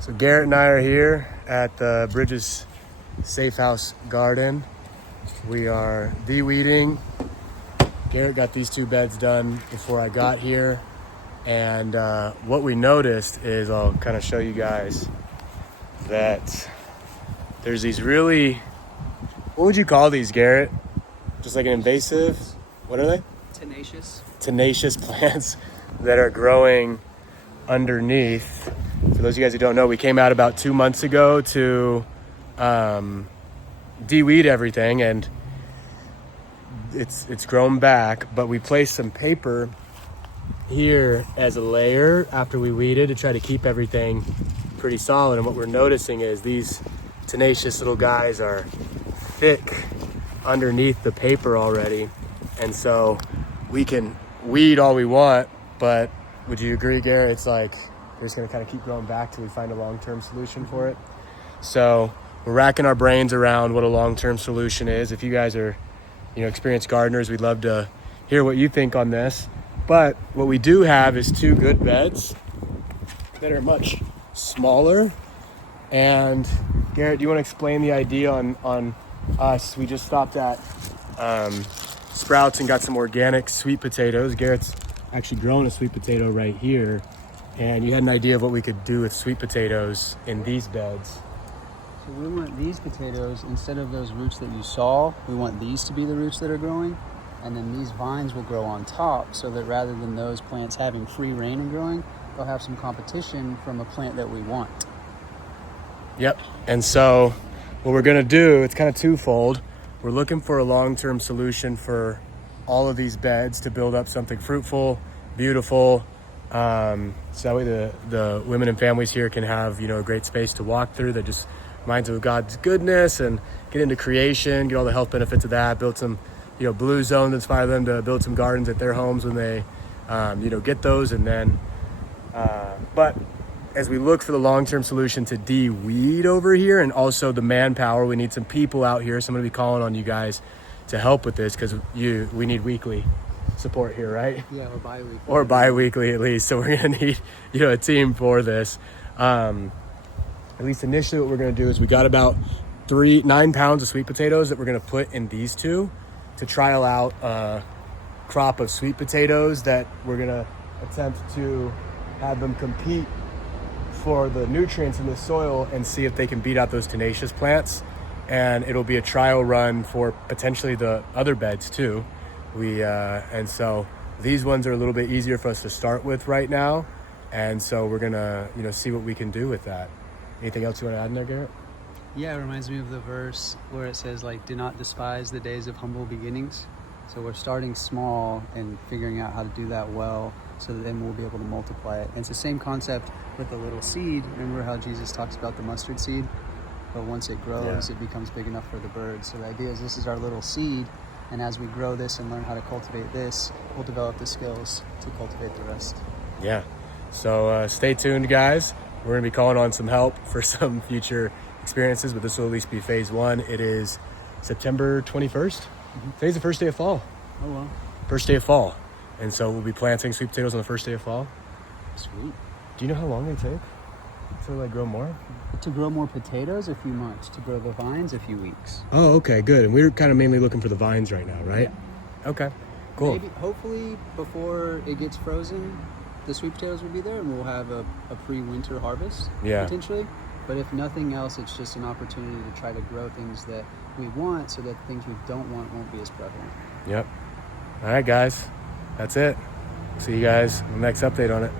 So Garrett and I are here at the Bridges Safe House Garden. We are de-weeding. Garrett got these 2 beds done before I got here. And what we noticed is, I'll kind of show you guys, that there's these really, what would you call these, Garrett? Just like an invasive, what are they? Tenacious plants that are growing underneath. For those of you guys who don't know, we came out about 2 months ago to de-weed everything, and it's grown back, but we placed some paper here as a layer after we weeded to try to keep everything pretty solid. And what we're noticing is these tenacious little guys are thick underneath the paper already, and so we can weed all we want, but would you agree, Garrett, it's like they're just going to kind of keep growing back till we find a long-term solution for it? So we're racking our brains around what a long-term solution is. If you guys are, experienced gardeners, we'd love to hear what you think on this. But what we do have is 2 good beds that are much smaller. And Garrett, do you want to explain the idea on us? We just stopped at Sprouts and got some organic sweet potatoes. Garrett's actually grown a sweet potato right here. And you had an idea of what we could do with sweet potatoes in these beds. So we want these potatoes, instead of those roots that you saw, we want these to be the roots that are growing. And then these vines will grow on top, so that rather than those plants having free reign and growing, they'll have some competition from a plant that we want. Yep. And so what we're going to do, it's kind of twofold. We're looking for a long-term solution for all of these beds to build up something fruitful, beautiful, so that way the women and families here can have, a great space to walk through that just reminds them of God's goodness, and get into creation, get all the health benefits of that, build some, blue zones, inspire them to build some gardens at their homes when they, get those. And then, but as we look for the long-term solution to de-weed over here, and also the manpower, we need some people out here. So I'm going to be calling on you guys to help with this, because we need weekly support here, right? Yeah, or bi-weekly. Or bi-weekly at least. So we're going to need, a team for this. At least initially what we're going to do is we got about 9 pounds of sweet potatoes that we're going to put in these 2 to trial out a crop of sweet potatoes that we're going to attempt to have them compete for the nutrients in the soil and see if they can beat out those tenacious plants. And it'll be a trial run for potentially the other beds too. And so these ones are a little bit easier for us to start with right now. And so we're gonna, see what we can do with that. Anything else you want to add in there, Garrett? Yeah, it reminds me of the verse where it says, do not despise the days of humble beginnings. So we're starting small and figuring out how to do that well, so that then we'll be able to multiply it. And it's the same concept with the little seed. Remember how Jesus talks about the mustard seed? But once it grows, It becomes big enough for the birds. So the idea is, this is our little seed, and as we grow this and learn how to cultivate this, we'll develop the skills to cultivate the rest. Yeah. So stay tuned, guys. We're going to be calling on some help for some future experiences, but this will at least be phase 1. It is September 21st. Today's the first day of fall. Oh, well. First day of fall. And so we'll be planting sweet potatoes on the first day of fall. Sweet. Do you know how long they take to grow more? To grow more potatoes, a few months. To grow the vines, a few weeks. Oh, okay, good. And we're kind of mainly looking for the vines right now, right? Yeah. Okay, cool. Maybe, hopefully, before it gets frozen, the sweet potatoes will be there, and we'll have a pre-winter harvest, potentially. But if nothing else, it's just an opportunity to try to grow things that we want, so that things we don't want won't be as prevalent. Yep. All right, guys. That's it. See you guys in the next update on it.